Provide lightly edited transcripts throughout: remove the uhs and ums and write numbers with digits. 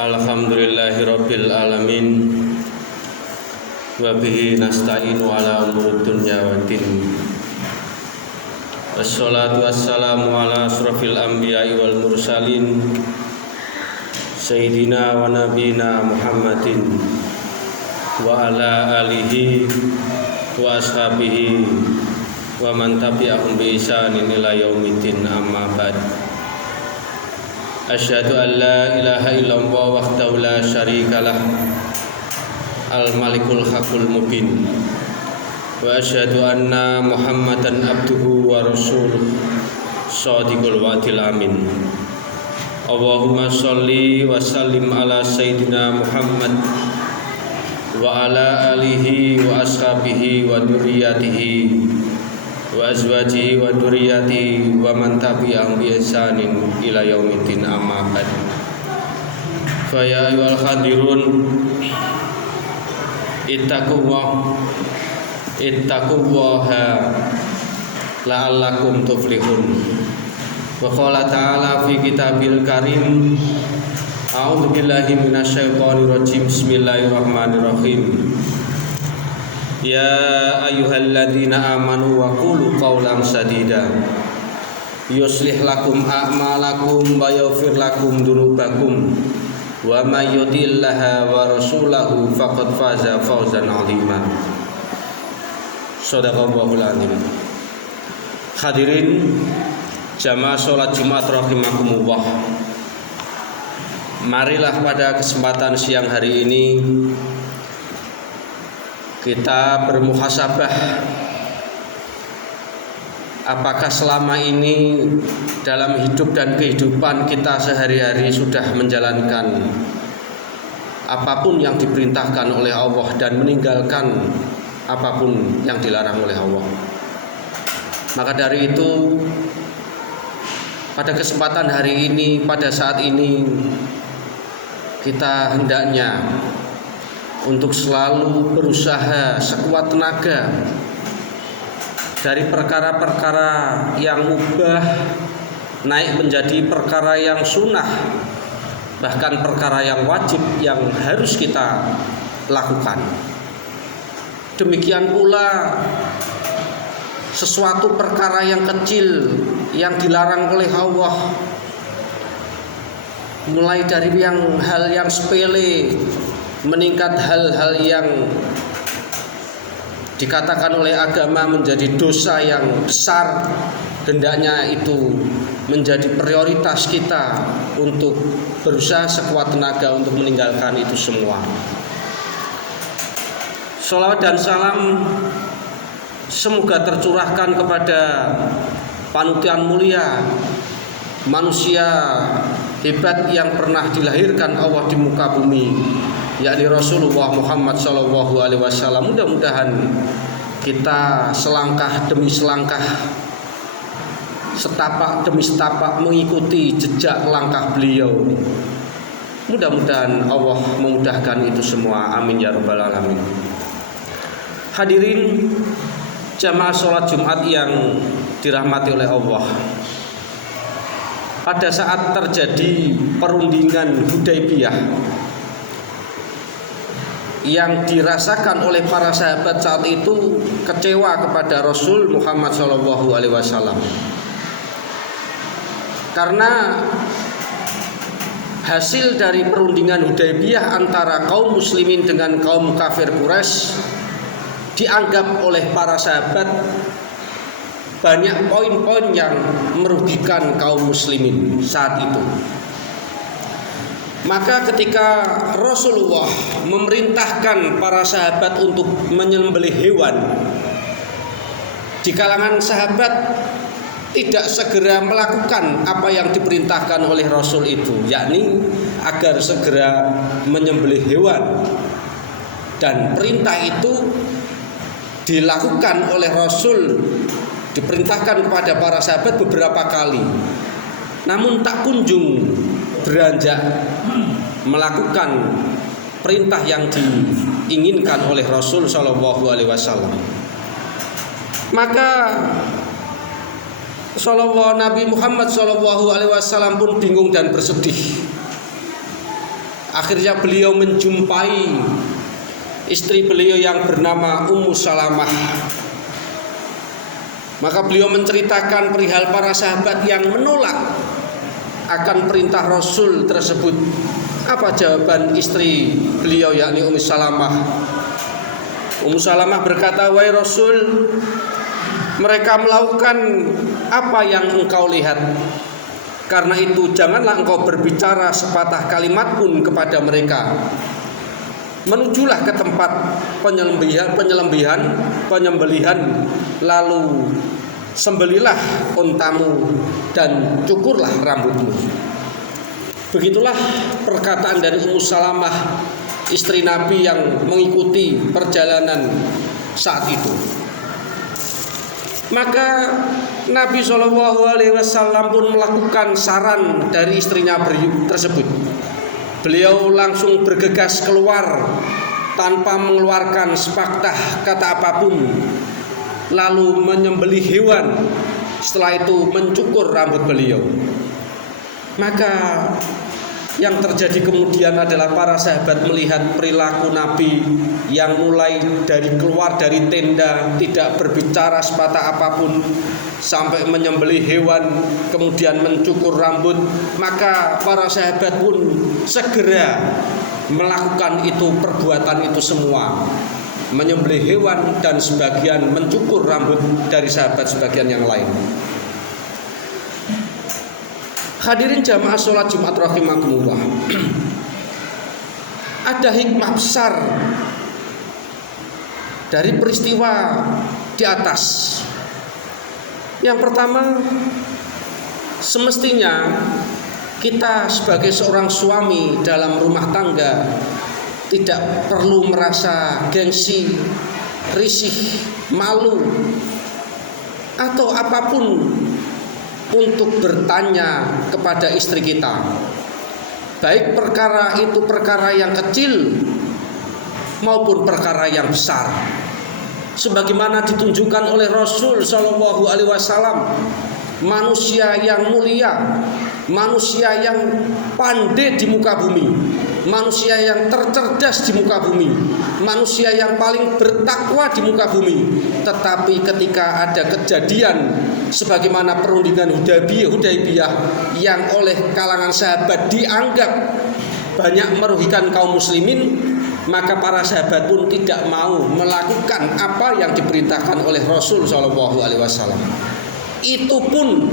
Alhamdulillahirabbil alamin wa bihi nasta'inu ala umurud dunya waddin. Wassalatu wassalamu ala asrofil anbiya'i wal mursalin sayyidina wa nabiyina Muhammadin wa ala alihi wa ashabihi wa man tabi'ahum bi ihsanin ila yaumiddin, amma ba'd. Asyhadu an la ilaha illallah wahdahu la syarikalah al-malikul haqqul mubin wa asyhadu anna Muhammadan abduhu wa rasuluh shadiqul wa'dil amin. Allahumma sholli wa sallim ala sayyidina Muhammad wa ala alihi wa ashabihi wa dzurriyyatihi wa azwajihi wa dzurriyyatihi wa man tabi'ahum bi ihsanin ila yaumiddin, amma ba'd. Fa ya ayyuhal hadirun ittaqullaha la'allakum tuflihun. Wa qala ta'ala fi kitabil karim, a'udzu billahi minasyaitonir rajim, bismillahirrahmanirrahim. Ya ayyuhalladzina amanu wa qulu qawlan sadida yuslih lakum a'malakum wa yaghfir lakum dzunubakum wa may yuti'illaha wa rasulahu faqad faza fawzan 'azima. Shadaqallahul azim. Hadirin jamaah salat Jumat rahimakumullah. Marilah pada kesempatan siang hari ini kita bermuhasabah, apakah selama ini dalam hidup dan kehidupan kita sehari-hari sudah menjalankan apapun yang diperintahkan oleh Allah dan meninggalkan apapun yang dilarang oleh Allah. Maka dari itu, pada kesempatan hari ini, pada saat ini, kita hendaknya untuk selalu berusaha sekuat tenaga dari perkara-perkara yang mubah naik menjadi perkara yang sunnah, bahkan perkara yang wajib yang harus kita lakukan. Demikian pula sesuatu perkara yang kecil yang dilarang oleh Allah, mulai dari hal yang sepele meningkat hal-hal yang dikatakan oleh agama menjadi dosa yang besar, hendaknya itu menjadi prioritas kita untuk berusaha sekuat tenaga untuk meninggalkan itu semua. Sholawat dan salam semoga tercurahkan kepada panutan mulia, manusia hebat yang pernah dilahirkan Allah di muka bumi, yakni Rasulullah Muhammad SAW. Mudah-mudahan kita selangkah demi selangkah, setapak demi setapak mengikuti jejak langkah beliau. Mudah-mudahan Allah memudahkan itu semua, amin ya rabbal alamin. Hadirin jamaah sholat Jumat yang dirahmati oleh Allah, pada saat terjadi perundingan Hudaybiyah yang dirasakan oleh para sahabat saat itu kecewa kepada Rasul Muhammad SAW, karena hasil dari perundingan Hudaybiyah antara kaum muslimin dengan kaum kafir Quraisy dianggap oleh para sahabat banyak poin-poin yang merugikan kaum muslimin saat itu. Maka ketika Rasulullah memerintahkan para sahabat untuk menyembelih hewan, di kalangan sahabat tidak segera melakukan apa yang diperintahkan oleh Rasul itu, yakni agar segera menyembelih hewan. Dan perintah itu dilakukan oleh Rasul, diperintahkan kepada para sahabat beberapa kali, namun tak kunjung beranjak melakukan perintah yang diinginkan oleh Rasul Shallallahu Alaihi Wasallam. Maka Nabi Muhammad Shallallahu Alaihi Wasallam pun bingung dan bersedih. Akhirnya beliau menjumpai istri beliau yang bernama Ummu Salamah. Maka beliau menceritakan perihal para sahabat yang menolak akan perintah Rasul tersebut. Apa jawaban istri beliau, yakni Ummu Salamah? Ummu Salamah berkata, "Wahai Rasul, mereka melakukan apa yang engkau lihat. Karena itu janganlah engkau berbicara sepatah kalimat pun kepada mereka. Menujulah ke tempat penyembelihan, lalu sembelilah untamu dan cukurlah rambutmu." Begitulah perkataan dari Ummu Salamah, istri Nabi yang mengikuti perjalanan saat itu. Maka Nabi Shallallahu Alaihi Wasallam pun melakukan saran dari istrinya tersebut. Beliau langsung bergegas keluar tanpa mengeluarkan sepatah kata apapun, lalu menyembelih hewan. Setelah itu mencukur rambut beliau. Maka yang terjadi kemudian adalah para sahabat melihat perilaku Nabi yang mulai dari keluar dari tenda tidak berbicara sepatah apapun sampai menyembelih hewan, kemudian mencukur rambut. Maka para sahabat pun segera melakukan perbuatan itu semua, menyembelih hewan dan sebagian mencukur rambut dari sahabat sebagian yang lain. Hadirin jamaah sholat Jumat rahimakumullah. Ada hikmah besar dari peristiwa di atas. Yang pertama, semestinya kita sebagai seorang suami dalam rumah tangga tidak perlu merasa gengsi, risih, malu, atau apapun untuk bertanya kepada istri kita, baik perkara itu perkara yang kecil maupun perkara yang besar. Sebagaimana ditunjukkan oleh Rasul Shallallahu Alaihi Wasallam, manusia yang mulia, manusia yang pandai di muka bumi, manusia yang tercerdas di muka bumi, manusia yang paling bertakwa di muka bumi. Tetapi ketika ada kejadian sebagaimana perundingan Hudaybiyah yang oleh kalangan sahabat dianggap banyak merugikan kaum muslimin, maka para sahabat pun tidak mau melakukan apa yang diperintahkan oleh Rasul Shallallahu Alaihi Wasallam. Itu pun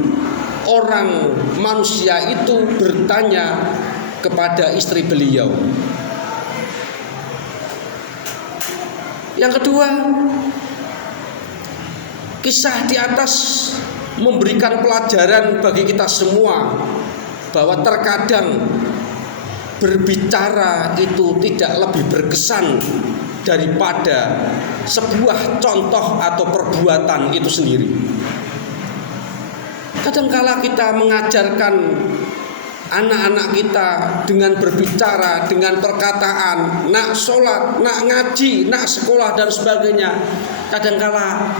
orang manusia itu bertanya kepada istri beliau. Yang kedua, kisah di atas memberikan pelajaran bagi kita semua bahwa terkadang berbicara itu tidak lebih berkesan daripada sebuah contoh atau perbuatan itu sendiri. Kadangkala kita mengajarkan anak-anak kita dengan berbicara, dengan perkataan, nak sholat, nak ngaji, nak sekolah dan sebagainya. Kadangkala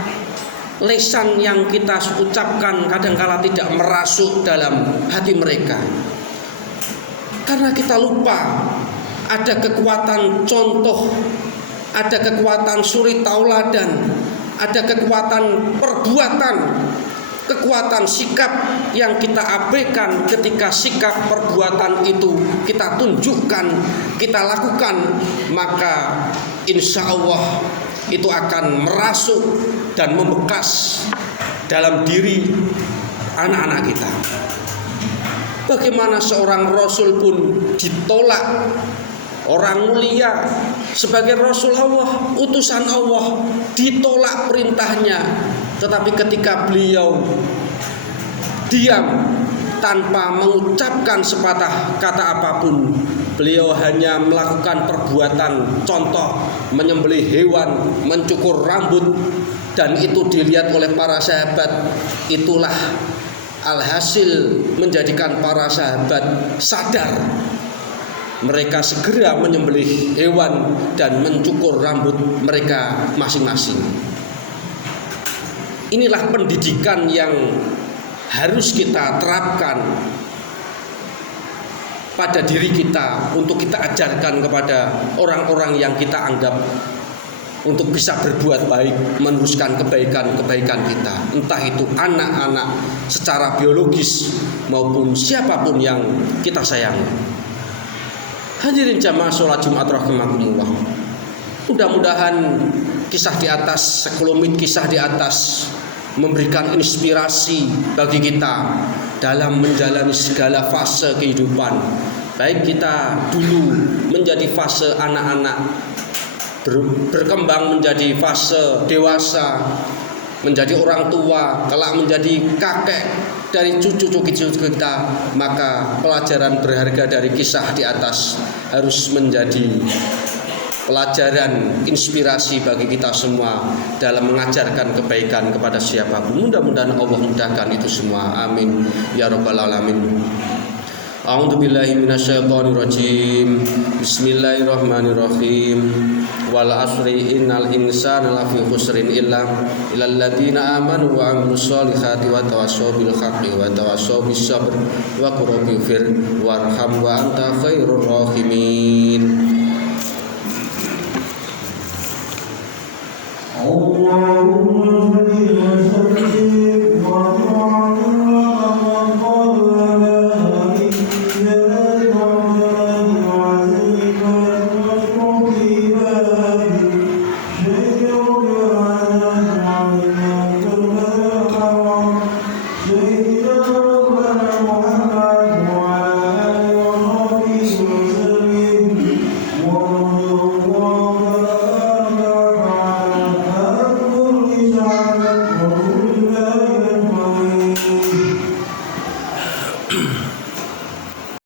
lesan yang kita ucapkan kadangkala tidak merasuk dalam hati mereka. Karena kita lupa ada kekuatan contoh, ada kekuatan suri tauladan, ada kekuatan perbuatan, kekuatan sikap yang kita abaikan. Ketika sikap perbuatan itu kita tunjukkan, kita lakukan, maka insya Allah itu akan merasuk dan membekas dalam diri anak-anak kita. Bagaimana seorang Rasul pun ditolak, orang mulia sebagai Rasul Allah, utusan Allah, ditolak perintahnya. Tetapi ketika beliau diam tanpa mengucapkan sepatah kata apapun. Beliau hanya melakukan perbuatan contoh, menyembelih hewan, mencukur rambut, dan itu dilihat oleh para sahabat. Itulah alhasil menjadikan para sahabat sadar. Mereka segera menyembelih hewan dan mencukur rambut mereka masing-masing. Inilah pendidikan yang harus kita terapkan pada diri kita, untuk kita ajarkan kepada orang-orang yang kita anggap untuk bisa berbuat baik, meneruskan kebaikan-kebaikan kita, entah itu anak-anak secara biologis maupun siapapun yang kita sayangi. Hadirin jamaah sholat Jumat rahimakumullah. Mudah-mudahan kisah di atas, sekelumit kisah di atas, memberikan inspirasi bagi kita dalam menjalani segala fase kehidupan. Baik kita dulu menjadi fase anak-anak, berkembang menjadi fase dewasa, menjadi orang tua, kelak menjadi kakek dari cucu-cucu kita. Maka pelajaran berharga dari kisah di atas harus menjadi pelajaran inspirasi bagi kita semua dalam mengajarkan kebaikan kepada siapapun. Mudah-mudahan Allah mudahkan itu semua. Amin ya rabbal alamin. A'udzubillahi minasyaitonirrajim. Bismillahirrahmanirrahim. Wal asri innal insana lafi khusrin illa illalladzina amanu wa amilus solihati wa tawassaw bil haqqi wa tawassaw bis sabr wa qul rabbir warham wa anta khairur rahimin.